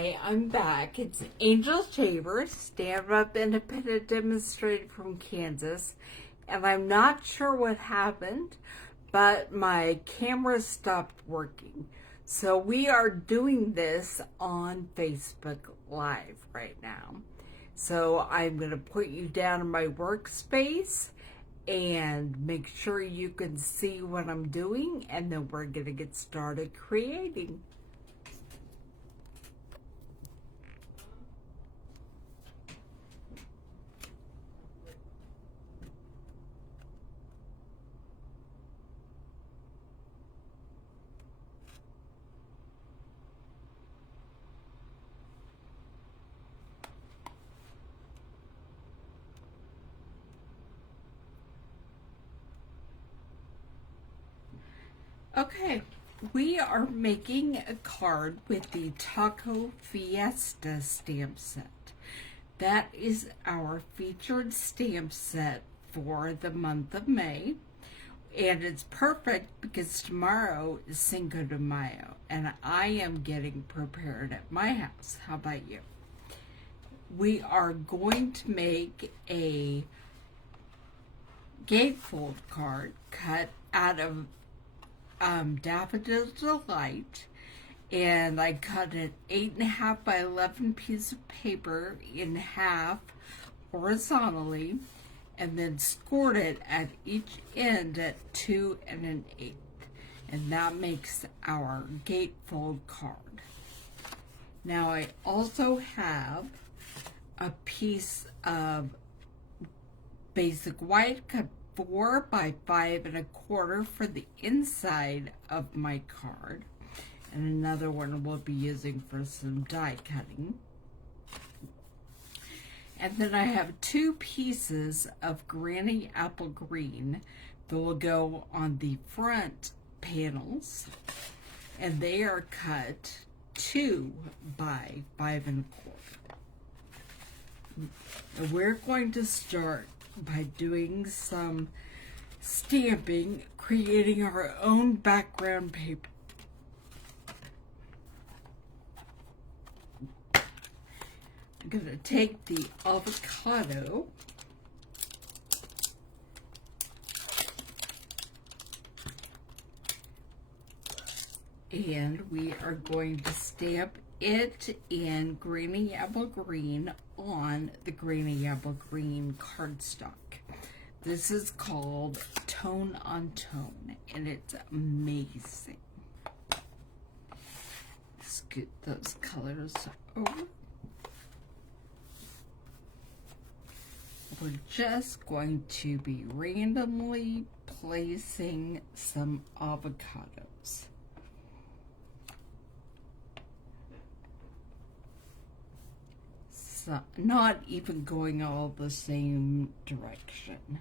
Hi, I'm back. It's Angel Chambers, Stampin Up independent demonstrator from Kansas, and I'm not sure what happened, but my camera stopped working. So we are doing this on Facebook Live right now. So I'm going to put you down in my workspace and make sure you can see what I'm doing, and then we're going to get started creating. Okay, we are making a card with the Taco Fiesta stamp set. That is our featured stamp set for the month of May. And it's perfect because tomorrow is Cinco de Mayo and I am getting prepared at my house. How about you? We are going to make a gatefold card cut out of Daffodil Delight, and I cut an 8.5 by 11 piece of paper in half horizontally, and then scored it at each end at 2 1/8, and that makes our gatefold card. Now I also have a piece of basic white cut 4 by 5 1/4 for the inside of my card, and another one we'll be using for some die cutting. And then I have 2 pieces of Granny Apple Green that will go on the front panels, and they are cut 2 by 5 1/4. We're going to start by doing some stamping, creating our own background paper. I'm going to take the avocado and we are going to stamp it in Granny Apple Green on the Granny Apple Green cardstock. This is called Tone on Tone, and it's amazing. Scoot those colors over. We're just going to be randomly placing some avocados. So, not even going all the same direction.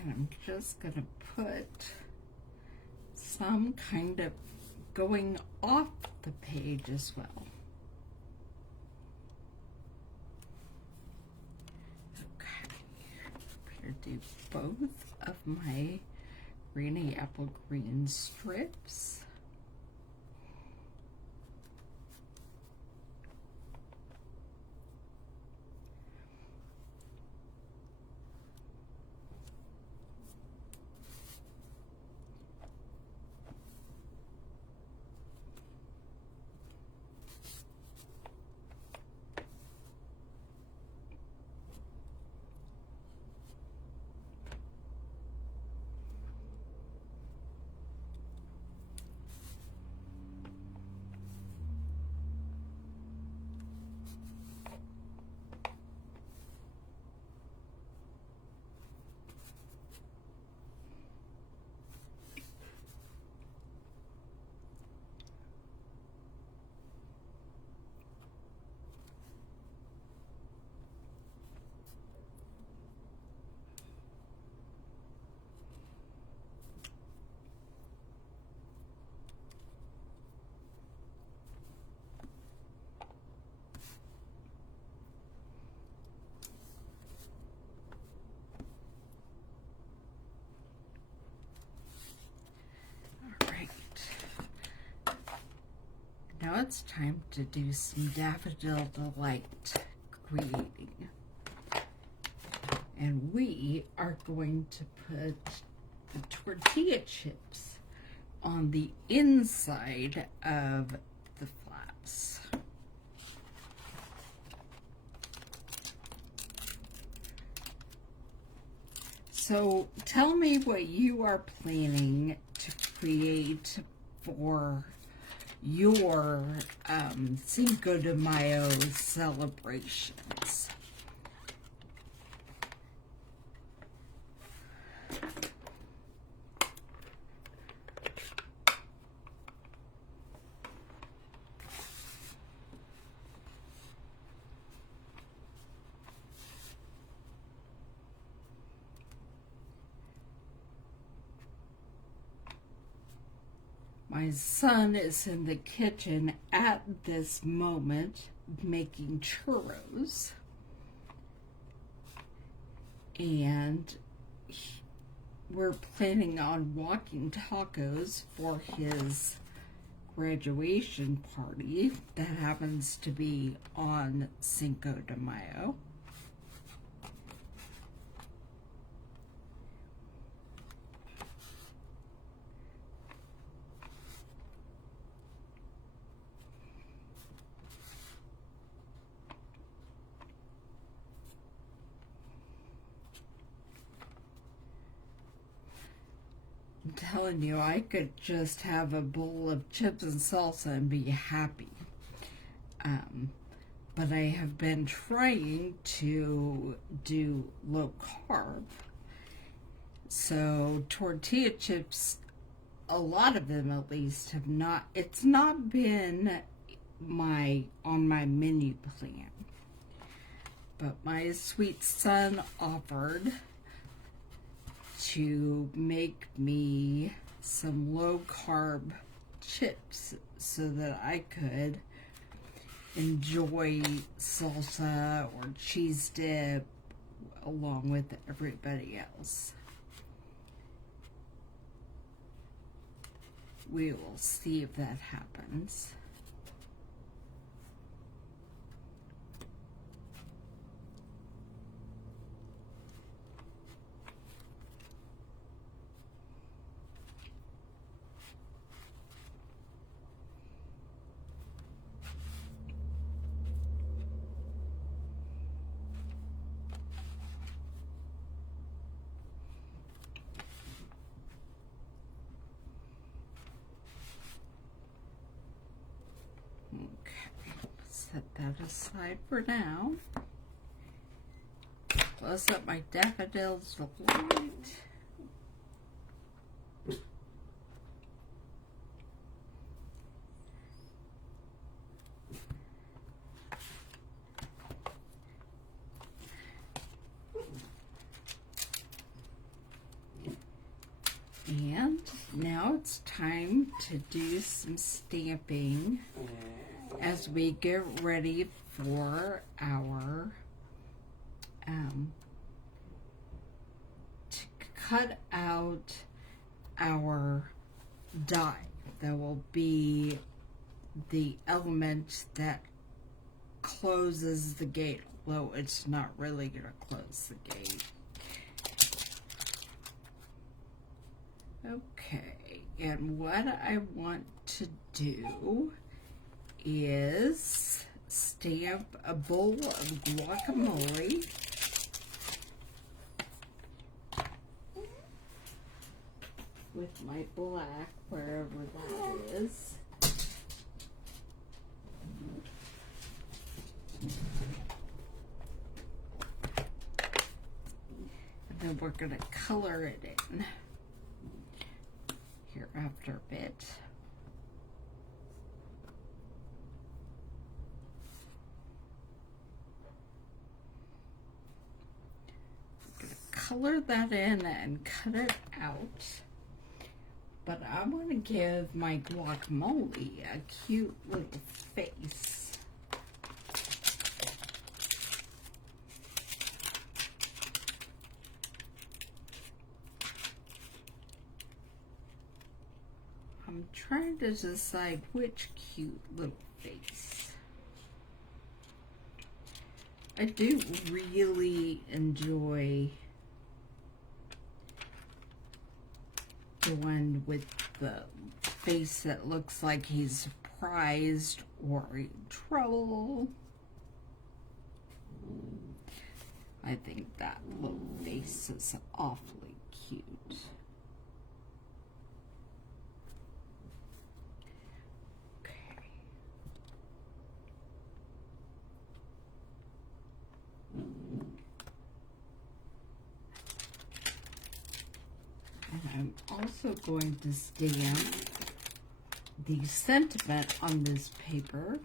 And I'm just going to put some kind of going off the page as well. Okay, I'm going to do both of my Granny Apple Green strips. it's time to do some Daffodil Delight creating. And we are going to put the tortilla chips on the inside of the flaps. So tell me what you are planning to create for your Cinco de Mayo celebrations. My son is in the kitchen at this moment making churros, and we're planning on walking tacos for his graduation party that happens to be on Cinco de Mayo. I'm telling you, I could just have a bowl of chips and salsa and be happy. But I have been trying to do low carb. So tortilla chips, a lot of them at least, it's not been on my menu plan. But my sweet son offered to make me some low carb chips so that I could enjoy salsa or cheese dip along with everybody else. We will see if that happens. Set that aside for now. Close up my daffodils delight. And now it's time to do some stamping as we get ready for our to cut out our die that will be the element that closes the gate, although it's not really going to close the gate. Okay, and what I want to do is stamp a bowl of guacamole with my black, wherever that is. And then we're going to color it in here after a bit. Color that in and cut it out, but I want to give my guacamole a cute little face. I'm trying to decide which cute little face. I do really enjoy the one with the face that looks like he's surprised or in trouble. I think that little face is awfully cute. Okay. And I'm also going to stamp the sentiment on this paper.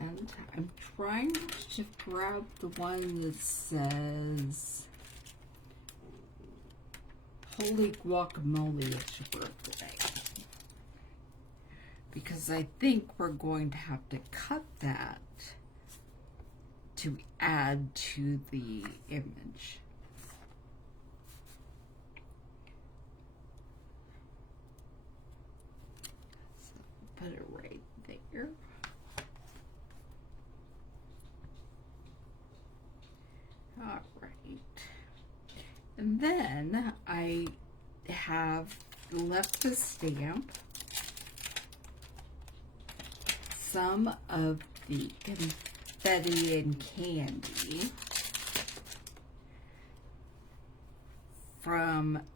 And I'm trying to grab the one that says, Holy Guacamole, it's your birthday. Because I think we're going to have to cut that to add to the image. So put it right there. All right, and then I have left to stamp some of the confetti and candy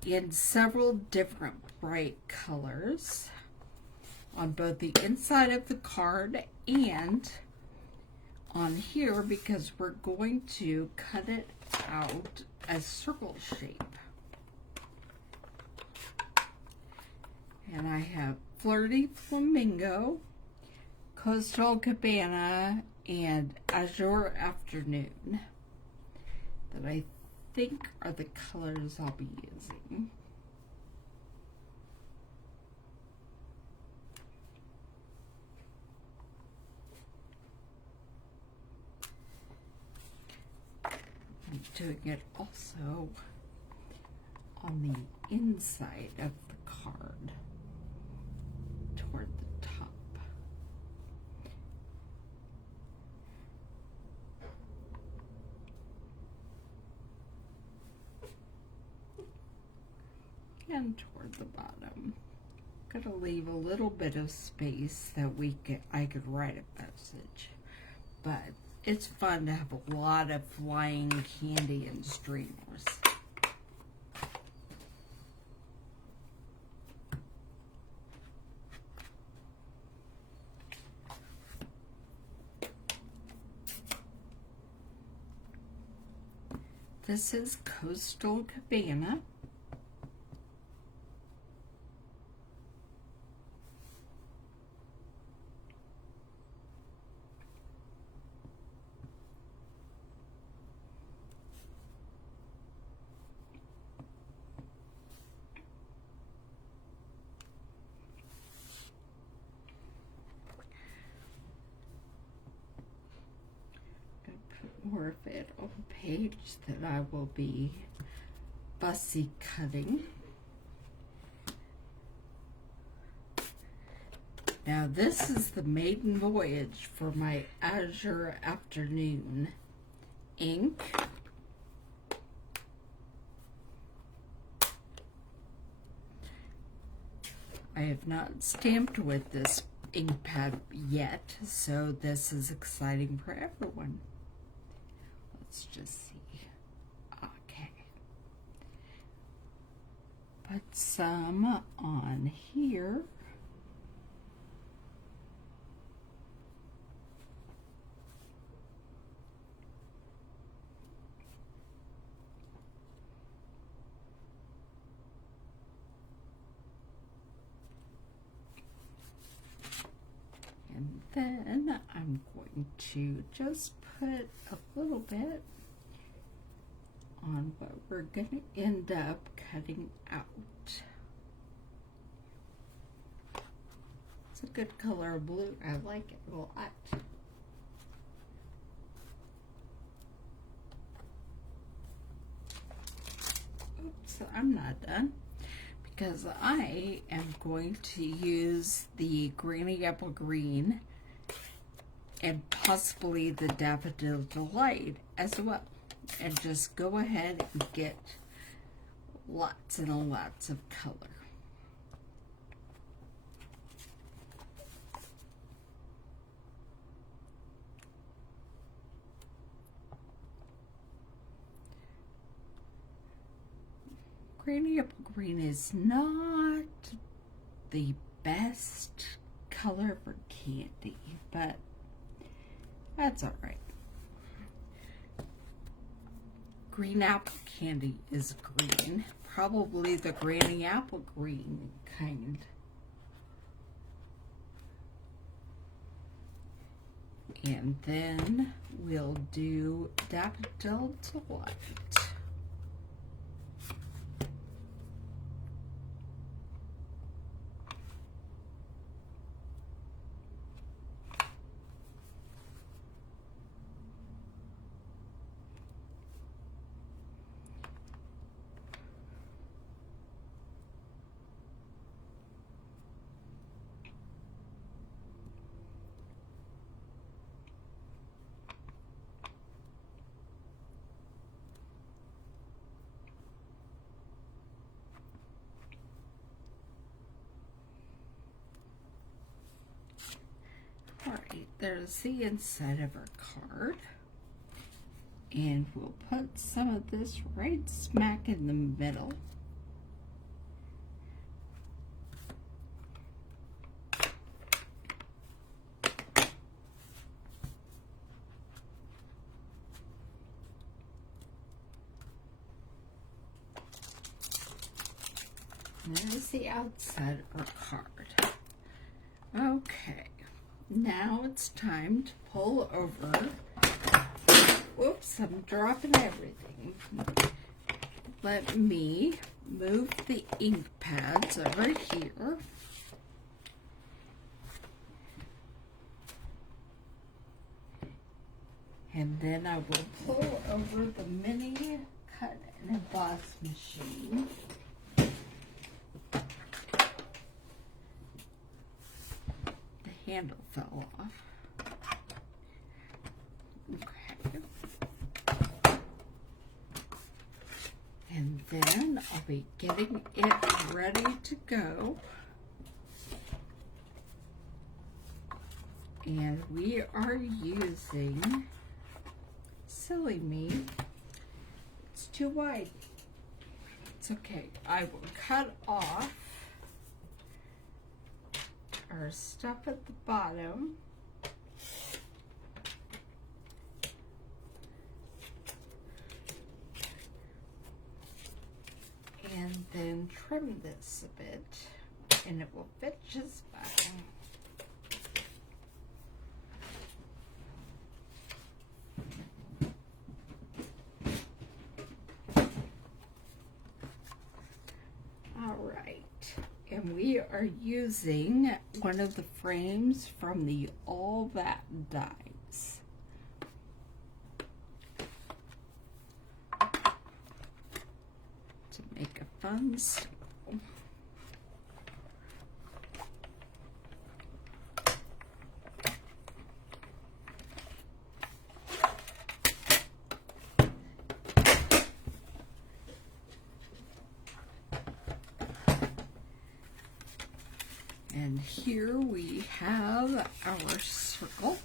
in several different bright colors on both the inside of the card and on here, because we're going to cut it out a circle shape. And I have Flirty Flamingo, Coastal Cabana, and Azure Afternoon that I think are the colors I'll be using. I'm doing it also on the inside of the card toward the top. And toward the bottom. I'm gonna leave a little bit of space that I could write a message, but it's fun to have a lot of flying candy and streamers. This is Coastal Cabana. More of it on the page that I will be fussy cutting. Now this is the maiden voyage for my Azure Afternoon ink. I have not stamped with this ink pad yet, so this is exciting for everyone. Let's just see. Okay. Put some on here. And then I'm going to just put a little bit on what we're going to end up cutting out. It's a good color of blue. I like it a lot. Oops, I'm not done, because I am going to use the Granny Apple Green and possibly the Daffodil Delight as well. And just go ahead and get lots and lots of color. Granny Apple Green is not the best color for candy, but that's all right. Green apple candy is green, probably the Granny Apple Green kind. And then we'll do Daffodil Delight. Alright, there's the inside of our card. And we'll put some of this right smack in the middle. And there's the outside of our card. Okay. Now it's time to pull over. Whoops, I'm dropping everything. Let me move the ink pads over here. And then I will pull over the mini cut and emboss machine. Handle fell off. Okay. And then I'll be getting it ready to go. And we are using, silly me, it's too wide. It's okay. I will cut off our stuff at the bottom. And then trim this a bit, and it will fit just fine. All right. And we are using one of the frames from the All That Dies. To make a fun snow. And here we have our circle.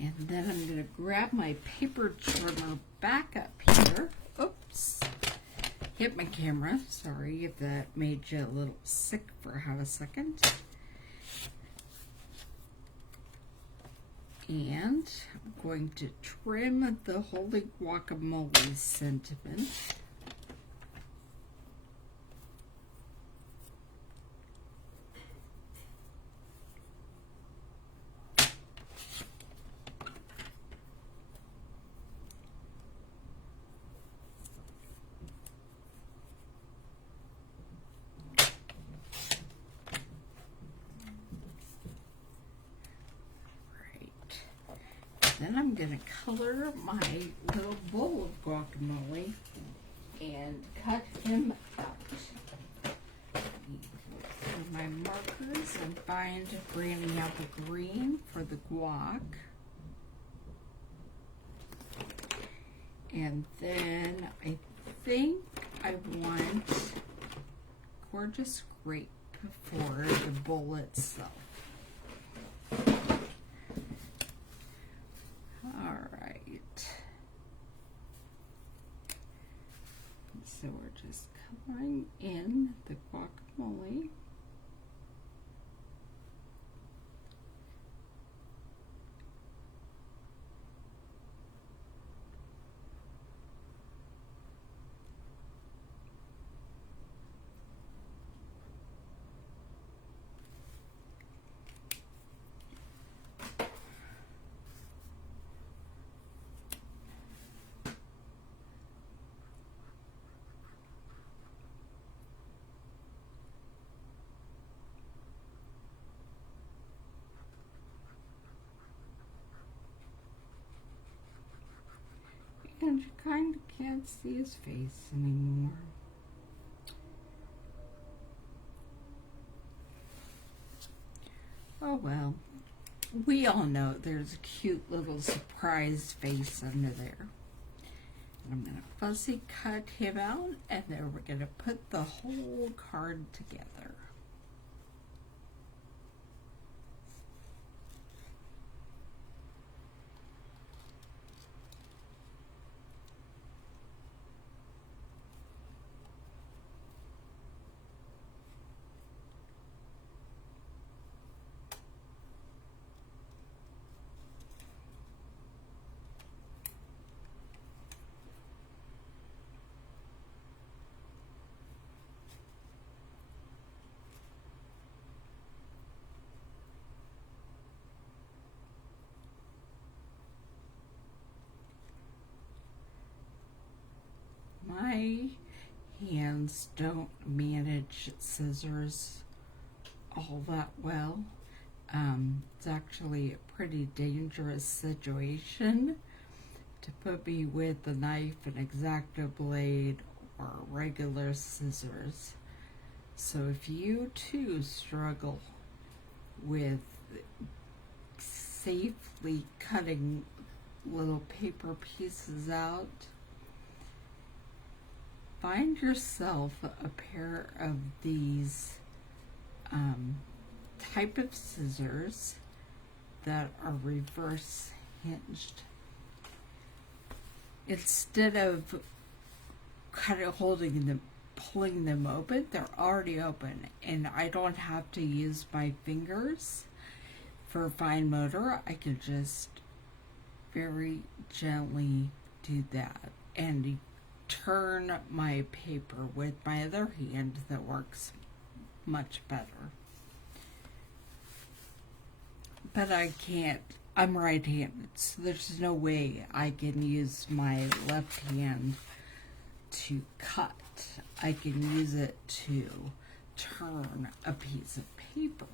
And then I'm going to grab my paper trimmer back up here. Oops. Hit my camera. Sorry if that made you a little sick for half a second. And I'm going to trim the Holy Guacamole sentiment. Then I'm going to color my little bowl of guacamole and cut him out. For my markers, I'm fine bringing out the green for the guac. And then I think I want gorgeous grape for the bowl itself. Alright. So we're just coloring in the guacamole. And you kind of can't see his face anymore. Oh well, we all know there's a cute little surprise face under there. And I'm going to fussy cut him out, and then we're going to put the whole card together. My hands don't manage scissors all that well. It's actually a pretty dangerous situation to put me with a knife, an X-Acto blade, or regular scissors. So if you too struggle with safely cutting little paper pieces out, find yourself a pair of these type of scissors that are reverse hinged. Instead of kind of holding them, pulling them open, they're already open, and I don't have to use my fingers for fine motor. I can just very gently do that and turn my paper with my other hand. That works much better. But I can't, I'm right-handed, so there's no way I can use my left hand to cut. I can use it to turn a piece of paper.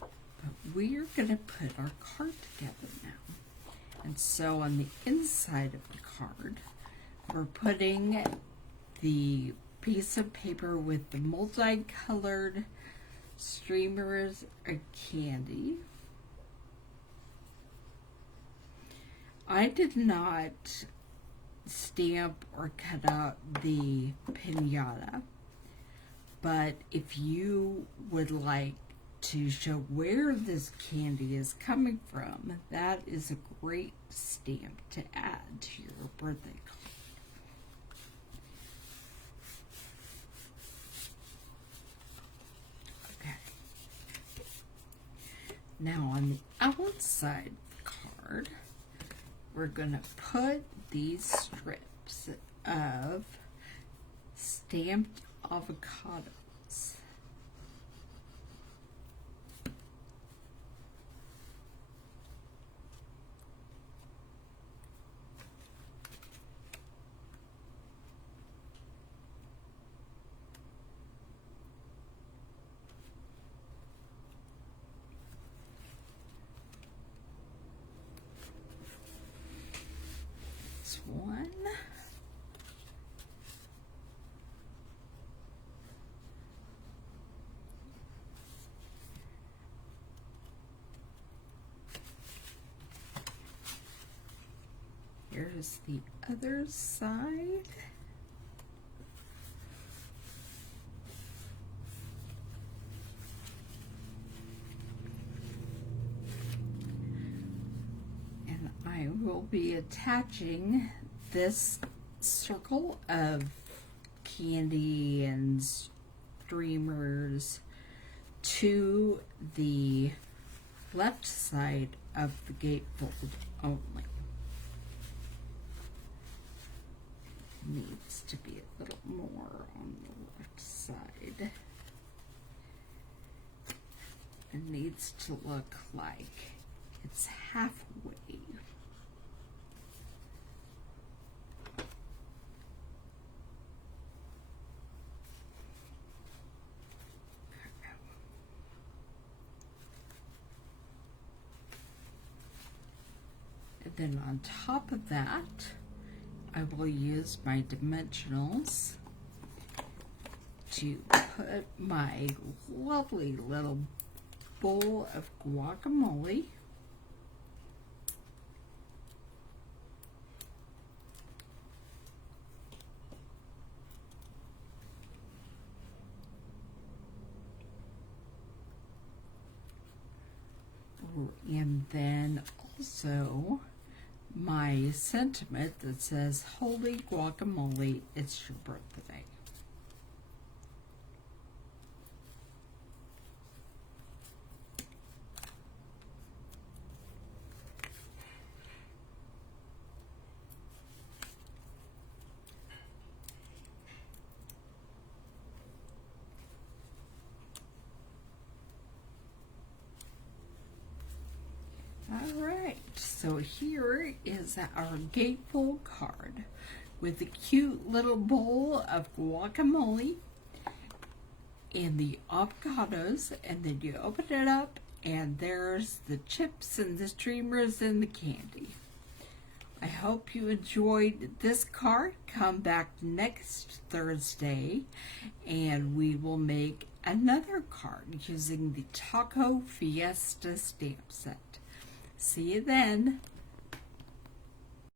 But we're going to put our card together now. And so on the inside of the card, we're putting the piece of paper with the multicolored streamers of candy. I did not stamp or cut out the piñata, but if you would like to show where this candy is coming from, that is a great stamp to add to your birthday card. Now on the outside of the card, we're going to put these strips of stamped avocados. Here's the other side. And I will be attaching this circle of candy and streamers to the left side of the gatefold only. Needs to be a little more on the left side. It needs to look like it's halfway. And then on top of that, I will use my dimensionals to put my lovely little bowl of guacamole. And then also my sentiment that says, "Holy guacamole, it's your birthday." Alright, so here is our gatefold card with a cute little bowl of guacamole and the avocados, and then you open it up and there's the chips and the streamers and the candy. I hope you enjoyed this card. Come back next Thursday and we will make another card using the Taco Fiesta stamp set. See you then.